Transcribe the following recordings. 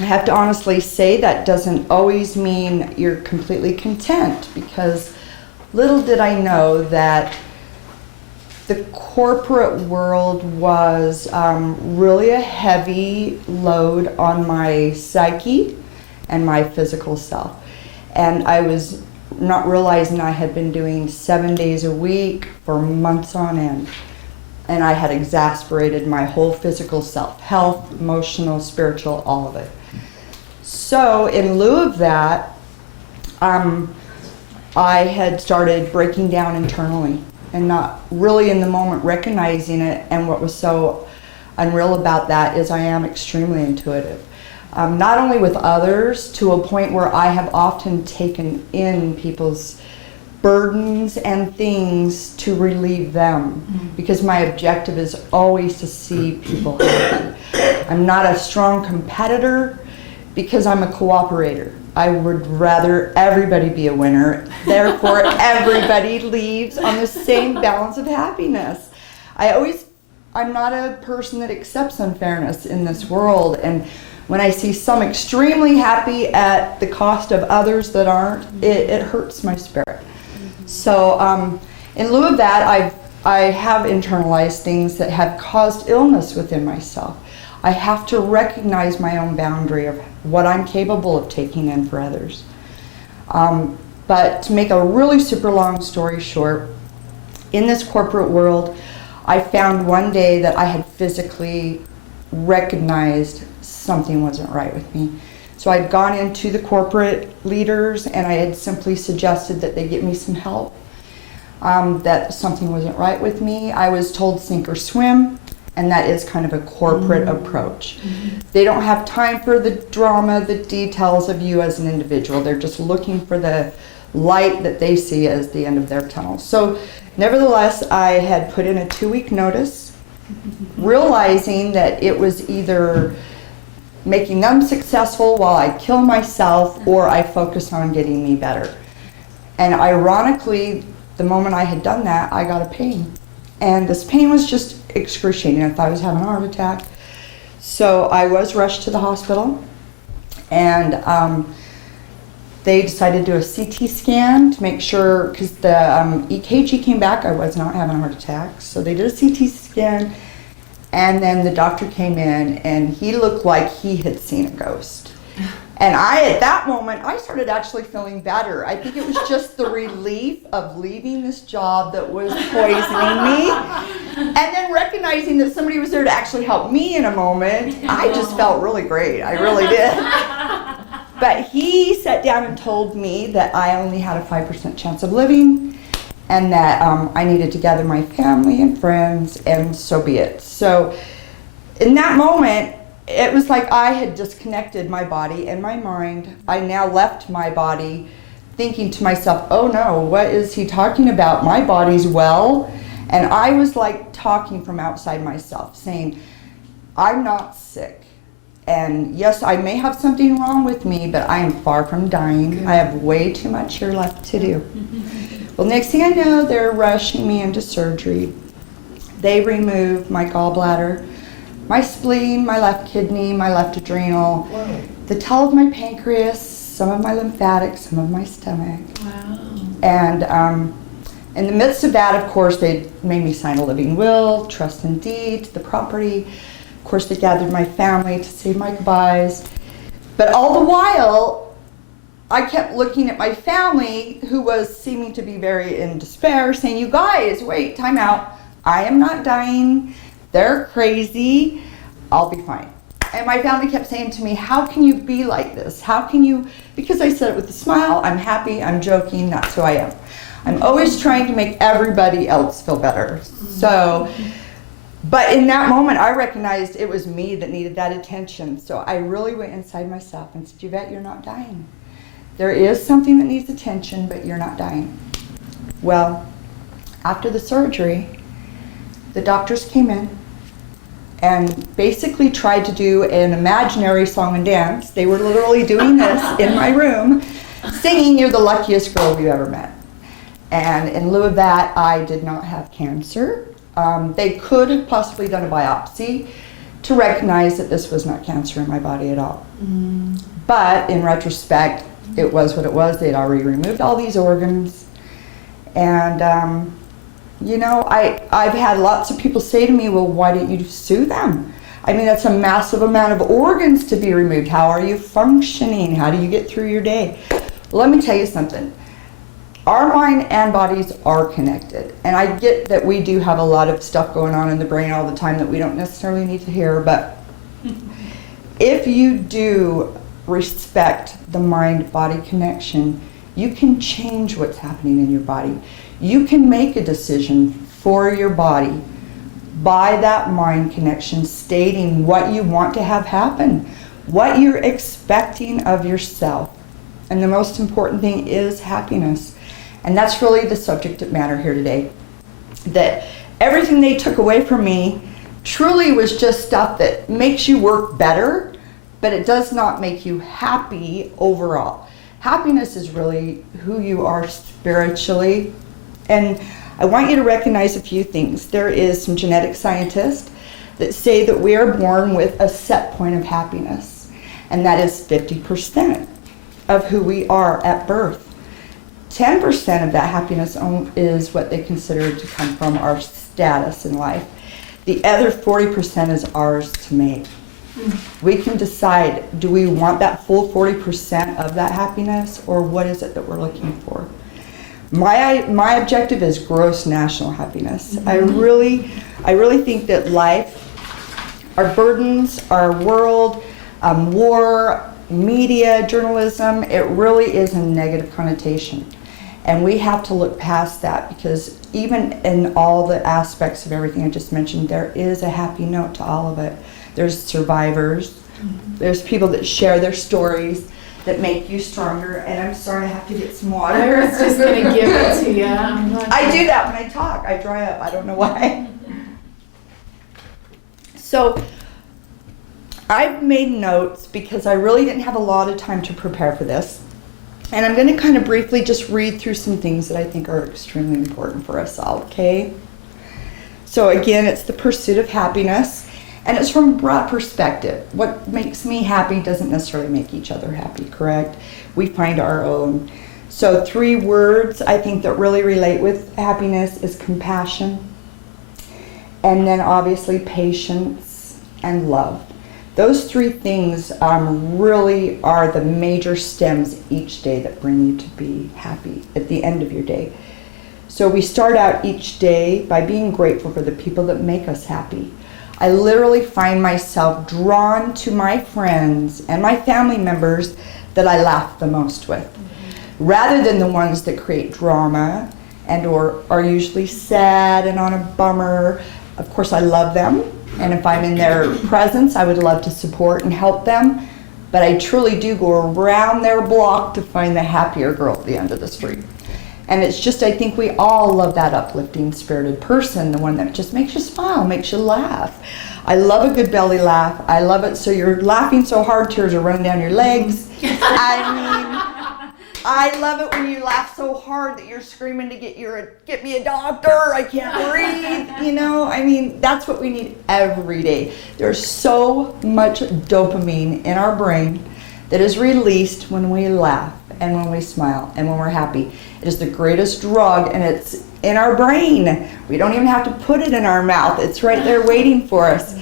I have to honestly say that doesn't always mean you're completely content, because little did I know that the corporate world was really a heavy load on my psyche and my physical self. And I was not realizing I had been doing 7 days a week for months on end. And I had exasperated my whole physical self, health, emotional, spiritual, all of it. So in lieu of that, I had started breaking down internally and not really in the moment recognizing it. And what was so unreal about that is I am extremely intuitive. Not only with others, to a point where I have often taken in people's burdens and things to relieve them, because my objective is always to see people happy. I'm not a strong competitor because I'm a cooperator. I would rather everybody be a winner, therefore everybody leaves on the same balance of happiness. I'm not a person that accepts unfairness in this world, and when I see some extremely happy at the cost of others that aren't, it hurts my spirit. So in lieu of that, I have internalized things that have caused illness within myself. I have to recognize my own boundary of what I'm capable of taking in for others. But to make a really super long story short, in this corporate world, I found one day that I had physically recognized something wasn't right with me. So I'd gone into the corporate leaders and I had simply suggested that they get me some help, that something wasn't right with me. I was told sink or swim, and that is kind of a corporate approach. They don't have time for the drama, the details of you as an individual. They're just looking for the light that they see as the end of their tunnel. So nevertheless, I had put in a 2-week notice, realizing that it was either making them successful while I kill myself, or I focus on getting me better. And ironically, the moment I had done that, I got a pain. And this pain was just excruciating. I thought I was having a heart attack. So I was rushed to the hospital, and they decided to do a CT scan to make sure, because the EKG came back, I was not having a heart attack. So they did a CT scan, and then the doctor came in, and he looked like he had seen a ghost. And at that moment, I started actually feeling better. I think it was just the relief of leaving this job that was poisoning me, and then recognizing that somebody was there to actually help me in a moment. I just felt really great. I really did. But he sat down and told me that I only had a 5% chance of living, and that I needed to gather my family and friends, and so be it. So in that moment, it was like I had disconnected my body and my mind. I now left my body thinking to myself, oh no, what is he talking about? My body's well. And I was like talking from outside myself, saying, I'm not sick. And yes, I may have something wrong with me, but I am far from dying. Good. I have way too much here left to do. Well, next thing I know, they're rushing me into surgery. They removed my gallbladder, my spleen, my left kidney, my left adrenal, the tail of my pancreas, some of my lymphatics, some of my stomach. Wow. And in the midst of that, of course, they made me sign a living will, trust and deed to the property. Of course, they gathered my family to say my goodbyes. But all the while, I kept looking at my family, who was seeming to be very in despair, saying, you guys, wait, time out. I am not dying. They're crazy. I'll be fine. And my family kept saying to me, how can you be like this? How can you, because I said it with a smile, I'm happy, I'm joking, that's who I am. I'm always trying to make everybody else feel better. So, but in that moment, I recognized it was me that needed that attention. So I really went inside myself and said, Yvette, you're not dying. There is something that needs attention, but you're not dying. Well, after the surgery, the doctors came in and basically tried to do an imaginary song and dance. They were literally doing this in my room, singing, you're the luckiest girl we've ever met. And in lieu of that, I did not have cancer. They could have possibly done a biopsy. to recognize that this was not cancer in my body at all. But in retrospect, it was what it was. They'd already removed all these organs. And, you know, I've had lots of people say to me, well, why didn't you sue them? I mean, that's a massive amount of organs to be removed. How are you functioning? How do you get through your day? Well, let me tell you something. Our mind and bodies are connected. And I get that we do have a lot of stuff going on in the brain all the time that we don't necessarily need to hear, but if you do respect the mind-body connection, you can change what's happening in your body. You can make a decision for your body by that mind connection, stating what you want to have happen, what you're expecting of yourself. And the most important thing is happiness. And that's really the subject matter here today. That everything they took away from me truly was just stuff that makes you work better, but it does not make you happy overall. Happiness is really who you are spiritually. And I want you to recognize a few things. There is some genetic scientists that say that we are born with a set point of happiness, and that is 50% of who we are at birth. 10% of that happiness is what they consider to come from our status in life. The other 40% is ours to make. We can decide, do we want that full 40% of that happiness, or what is it that we're looking for? My objective is gross national happiness. I really think that life, our burdens, our world, war, media, journalism, it really is a negative connotation. And we have to look past that, because even in all the aspects of everything I just mentioned, there is a happy note to all of it. There's survivors. There's people that share their stories that make you stronger. And I'm sorry, I have to get some water. I was just going to give it to you. I do that when I talk. I dry up. I don't know why. So I've made notes because I really didn't have a lot of time to prepare for this. And I'm going to kind of briefly just read through some things that I think are extremely important for us all, okay? So again, it's the pursuit of happiness, and it's from a broad perspective. What makes me happy doesn't necessarily make each other happy, correct? We find our own. So 3 words I think that really relate with happiness is compassion, and then obviously patience and love. Those 3 things really are the major stems each day that bring you to be happy at the end of your day. So we start out each day by being grateful for the people that make us happy. I literally find myself drawn to my friends and my family members that I laugh the most with, rather than the ones that create drama and or are usually sad and on a bummer. Of course, I love them. And if I'm in their presence, I would love to support and help them. But I truly do go around their block to find the happier girl at the end of the street. And it's just, I think we all love that uplifting, spirited person, the one that just makes you smile, makes you laugh. I love a good belly laugh. I love it so you're laughing so hard, tears are running down your legs. I love it when you laugh so hard that you're screaming to get me a doctor, I can't breathe, you know? I mean, that's what we need every day. There's so much dopamine in our brain that is released when we laugh and when we smile and when we're happy. It is the greatest drug, and it's in our brain. We don't even have to put it in our mouth. It's right there waiting for us.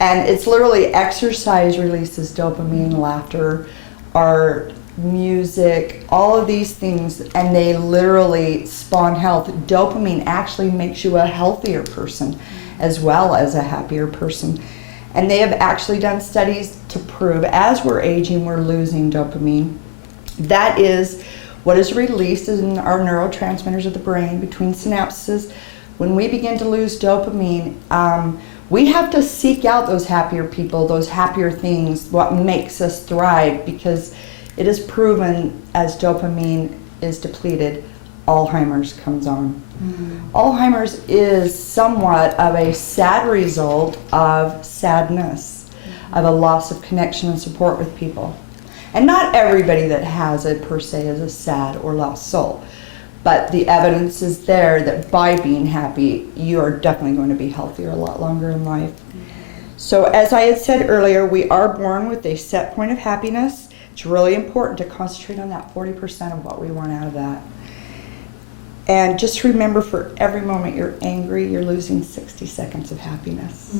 And it's literally exercise releases dopamine, laughter, art, music, all of these things, and they literally spawn health. Dopamine actually makes you a healthier person as well as a happier person. And they have actually done studies to prove as we're aging, we're losing dopamine. That is what is released in our neurotransmitters of the brain between synapses. When we begin to lose dopamine, we have to seek out those happier people, those happier things, what makes us thrive, because it is proven as dopamine is depleted, Alzheimer's comes on. Alzheimer's is somewhat of a sad result of sadness, of a loss of connection and support with people. And not everybody that has it per se is a sad or lost soul. But the evidence is there that by being happy, you are definitely going to be healthier a lot longer in life. So as I had said earlier, we are born with a set point of happiness. It's really important to concentrate on that 40% of what we want out of that. And just remember, for every moment you're angry, you're losing 60 seconds of happiness.